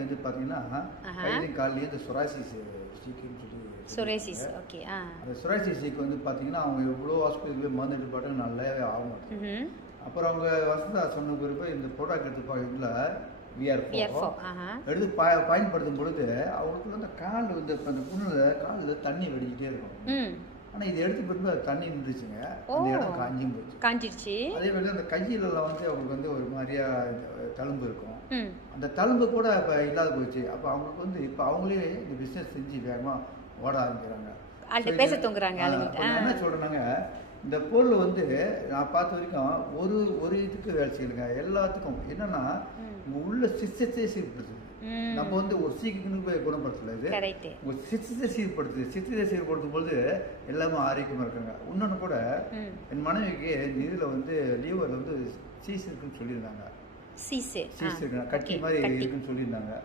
வந்து பாத்தீங்கன்னா கையிலையும் கால்லையும் இந்த சொராசிஸ் ஸ்டிக்னு சொல்லி சொரேசிஸ். ஓகே. அந்த சொராசிஸ் ஸ்டிக் வந்து பாத்தீங்கன்னா அவங்க எவ்வளோ ஹாஸ்பிட்டல் போய் மருந்து எடுப்பாட்டு நல்லாவே ஆகும். அப்புறம் அவங்க வசந்தா சொன்ன பிறகு இந்த ப்ராடக்ட் எடுத்து பார்க்கல எடுத்து பயன்படுத்தும் பொழுது அவங்களுக்கு அந்த கால் வந்து அந்த புண்ணுல காலில் தண்ணி வெடிக்கிட்டே இருக்கும். ஆனால் இது எடுத்து போட்டு அது தண்ணி நின்றுச்சுங்க, அந்த இடம் காஞ்சும் போச்சு, காஞ்சிடுச்சு. அதே மாதிரி அந்த கையிலலாம் வந்து அவங்களுக்கு வந்து ஒரு மாதிரியா தழும்பு இருக்கும், அந்த தழும்பு கூட இப்போ இல்லாத போச்சு. அப்போ அவங்களுக்கு வந்து இப்போ அவங்களே இந்த பிஸ்னஸ் செஞ்சு வேகமாக ஓட ஆரம்பிக்கிறாங்க, பேச தூங்குறாங்க. என்ன சொல்றாங்க, இந்த பொருள் வந்து நான் பார்த்த வரைக்கும் ஒரு இதுக்கு வேலை செய்யலுங்க, எல்லாத்துக்கும் என்னன்னா உள்ள சிஸ்டத்தை சீர்படுத்துது. நம்ம வந்து ஒரு சீக்கிரம் போய் குணப்படுத்தல, இது ஒரு சிஸ்டத்தை சீர்படுத்துது. சிஸ்டத்தை சீர்படுத்தும் போது எல்லாமே ஆரோக்கியமா இருக்காங்க. இன்னொன்னு கூட என் மனைவிக்கு இதுல வந்து லீவர் வந்து சீஸ் இருக்குன்னு சொல்லியிருந்தாங்க, சீஸ் இருக்கு கட்டி மாதிரி இருக்குன்னு சொல்லியிருந்தாங்க.